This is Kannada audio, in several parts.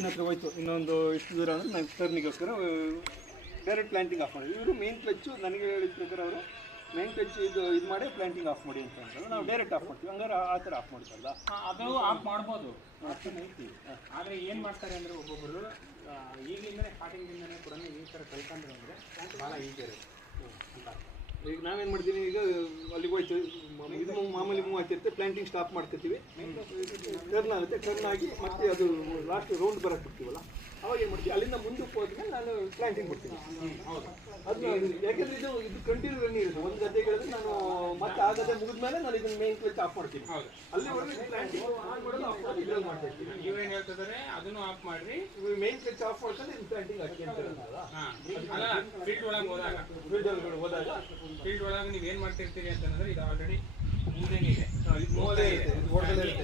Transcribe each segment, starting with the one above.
ಇಂಜಿನ್ ಹತ್ರ ಹೋಯ್ತು ಇನ್ನೊಂದು ಇಷ್ಟು ದೂರ ಅಂದರೆ ನಾನು ಟರ್ನಿಗೋಸ್ಕರ ಡೈರೆಕ್ಟ್ ಪ್ಲಾಂಟಿಂಗ್ ಆಫ್ ಮಾಡಿದ್ವಿ. ಇವರು ಮೇನ್ ಕ್ಲಚ್ಚು ನನಗೆ ಹೇಳಿದ ಪ್ರಕಾರ ಅವರು ಮೇನ್ ಕ್ಲಚ್ ಇದು ಮಾಡಿ ಪ್ಲಾಂಟಿಂಗ್ ಆಫ್ ಮಾಡಿ ಅಂತ ಅಂತಾರೆ. ನಾವು ಡೈರೆಕ್ಟ್ ಆಫ್ ಮಾಡ್ತೀವಿ, ಹಂಗಾರೆ ಆ ಥರ ಆಫ್ ಮಾಡ್ತಾರಲ್ಲ ಅದು ಆಫ್ ಮಾಡ್ಬೋದು, ಆಪ್ಷನ್ ಐತಿ. ಆದರೆ ಏನು ಮಾಡ್ತಾರೆ ಅಂದರೆ ಒಬ್ಬೊಬ್ಬರು ಈಗಲಿಂದನೇ ಸ್ಟಾರ್ಟಿಂಗಿಂದನೇ ಕೂಡ ಈ ಥರ ಕಲ್ಕೊಂಡ್ರೆ ಅಂದರೆ ಭಾಳ ಈಸಿ ಇರುತ್ತೆ ಅಂತ. ಈಗ ನಾವೇನು ಮಾಡ್ತೀವಿ, ಈಗ ಅಲ್ಲಿಗೆ ಹೋಯ್ತು ಇದು ಮಾಮೂಲಿ ಮೂವ್ ಆಗ್ತಿರುತ್ತೆ, ಪ್ಲಾಂಟಿಂಗ್ ಸ್ಟಾಪ್ ಮಾಡ್ತಿರ್ತೀವಿ, ಟರ್ನ್ ಆಗುತ್ತೆ, ಟರ್ನ್ ಆಗಿ ಮತ್ತೆ ಅದು ಲಾಸ್ಟ್ ರೌಂಡ್ ಬರೋಕ್ಕೆ ಬಿಡ್ತೀವಲ್ಲ, ಅವಾಗ ಏನು ಮಾಡ್ತೀವಿ ಅಲ್ಲಿಂದ ಮುಂದಕ್ಕೆ ಹೋದ್ಮೇಲೆ ನಾನು ಪ್ಲಾಂಟಿಂಗ್ ಬಿಡ್ತೀನಿ. ಅದನ್ನ ಯಾಕೆಂದರೆ ಇದು ಕಂಟಿನ್ಯೂ ರನ್ ಇರುತ್ತೆ. ಒಂದು ಗದ್ದೆ ಹೇಳಿದ್ರೆ ನಾನು ಮತ್ತೆ ಆ ಗದ್ದೆ ಮುಗಿದ್ಮೇಲೆ ನಾನು ಇದನ್ನ ಮೇನ್ ಕ್ಲಚ್ ಆಫ್ ಮಾಡ್ತೀನಿ. ಅಲ್ಲಿವರೆಗೂ ಪ್ಲಾಂಟಿಂಗ್ ಆನ್ ಮಾಡೋದು ಆಫ್ ಮಾಡಿ ಇದ್ರಲ್ಲಿ ಮಾಡ್ತಾ ಇರ್ತೀನಿ. ನೀವೇನು ಹೇಳ್ತಿದ್ದಾರೆ ಅದನ್ನು ಆಫ್ ಮಾಡಿರಿ, ಮೇನ್ ಕ್ಲಚ್ ಆಫ್ ಮಾಡ್ಕೊಂಡು ಇದು ಪ್ಲಾಂಟಿಂಗ್ ಹಾಕಿ ಅಂತ ಅಲ್ಲ. ಫೀಲ್ಡ್ ಒಳಗೆ ಹೋದಾಗ ಫೀಲ್ಡ್ ಒಳಗೆ ನೀವೇನು ಮಾಡ್ತಿರ್ತೀರಿ ಅಂತಂದ್ರೆ ಇದು ಆಲ್ರೆಡಿ ಮೂವ್ದಂಗೆ ಇದೆ,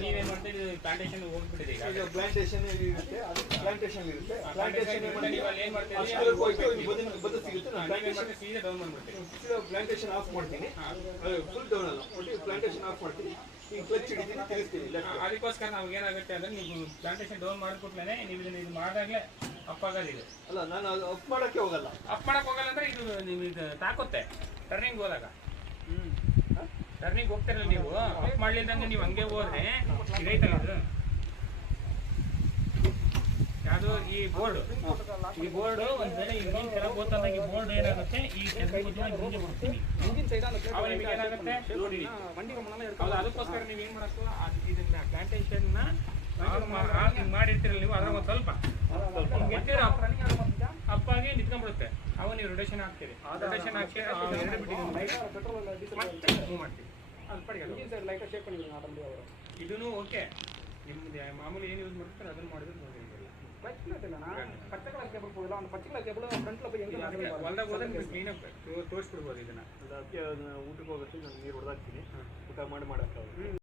ನೀವೇನು ಮಾಡ್ತೀರಿ ಪ್ಲಾಂಟೇಶನ್ ಹೋಗ್ಬಿಟ್ಟಿದೆ. ಈಗ ಪ್ಲಾಂಟೇಶನ್ ಇರುತ್ತೆ, ಅದು ಪ್ಲಾಂಟೇಶನ್ ಇರುತ್ತೆ. ಪ್ಲಾಂಟೇಶನ್ ಏನು ಮಾಡ್ತೀರಿ ಬದು ಸಿಗುತ್ತೆ, ನಾನು ಸೀದಾ ಡೌನ್ ಮಾಡ್ಬಿಡ್ತೀರಿ. ಪ್ಲಾಂಟೇಶನ್ ಆಫ್ ಮಾಡ್ತೀನಿ, ಫುಲ್ ಡೌನ್ ಅಲ್ಲ ಒಟ್ಟಿಗೆ ಪ್ಲಾಂಟೇಶನ್ ಆಫ್ ಮಾಡ್ತೀನಿ. ಈಗ ಕ್ಲಚ್ ಹಿಡಿತೀನಿ, ತಿರುಗಿಸ್ತೀನಿ. ಅದಕ್ಕೋಸ್ಕರ ನಾವು ಏನಾಗುತ್ತೆ ಅಂದರೆ ನೀವು ಪ್ಲಾಂಟೇಶನ್ ಡೌನ್ ಮಾಡಿಕೊಟ್ಲೇ ನೀವು ಇದನ್ನು ಇದು ಮಾಡಿದಾಗಲೇ ಅಪ್ ಆಗೋದಿದೆ. ಅಲ್ಲ, ನಾನು ಅದು ಅಪ್ ಮಾಡೋಕ್ಕೆ ಹೋಗಲ್ಲ. ಅಪ್ ಮಾಡೋಕ್ಕೆ ಹೋಗಲ್ಲ ಅಂದರೆ ಇದು ನೀವು ಇದು ತಾಕುತ್ತೆ ಟರ್ನಿಂಗ್ ಹೋದಾಗ. ಟರ್ನಿಂಗ್ ಹೋಗ್ತಿರಲ್ಲ ನೀವು, ಅಪ್ ಮಾಡ್ಲಿದ್ದಂಗೆ ನೀವು ಹಂಗೆ ಹೋದ್ರೆ ಇದೈತಲ್ಲ ಇದು ಯಾವುದು ಈ ಬೋರ್ಡ್ ಒಂದು ವೇಳೆ ಇಂಜಿನ್ ಕೆಳಗೆ ಹೋಗ್ತಂದಾಗ ಈ ಬೋರ್ಡ್ ಏನಾಗುತ್ತೆ, ಈ ಮುಂದೆ ಬಿಡ್ತೀನಿ ಅವಾಗ ನಿಮಗೆ ಏನಾಗುತ್ತೆ ನೋಡಿ. ಹೌದು, ಅದಕ್ಕೋಸ್ಕರ ನೀವು ಏನು ಮಾಡಬೇಕು, ಇದನ್ನ ಪ್ಲಾಂಟೇಶನ್ನ ಮಾಡಿರ್ತೀರಲ್ಲ ನೀವು, ಅದ್ರ ಒಂದು ಸ್ವಲ್ಪ ಗೆಟ್ಟಿರ ಅಪ್ಪಾಗಿ ನಿಂತ್ಕೊಂಡ್ಬಿಡುತ್ತೆ. ಅವಾಗ ನೀವು ರೊಟೇಷನ್ ಹಾಕ್ತೀರಿ, ರೊಟೇಷನ್ ಹಾಕಿ ಎರಡು ಬಿಟ್ಟು ಮತ್ತೆ ಮೂವ್ ಮಾಡ್ತೀವಿ. ಅದು ಪಡಿಗೆ ಇದೂ ಓಕೆ. ನಿಮ್ದು ಮಾಮೂಲಿ ಏನು ಯೂಸ್ ಮಾಡ್ತಾರೆ ಅದನ್ನು ಮಾಡಿದ್ರೆ ನೋಡಿ. ಹೊಲ್ದಾಗ ಹೋದ್ರೆ ನೀವು ಕ್ಲೀನಾಗಿ ತೋರಿಸ್ಬಿಡ್ಬೋದು ಇದನ್ನು. ಅದಕ್ಕೆ ಊಟಕ್ಕೆ ಹೋಗೋಷ್ಟು ನಾನು ನೀರು ಹೊಡೆದಾಕ್ತೀನಿ, ಊಟ ಮಾಡಿ ಮಾಡೋಕ್ಕೆ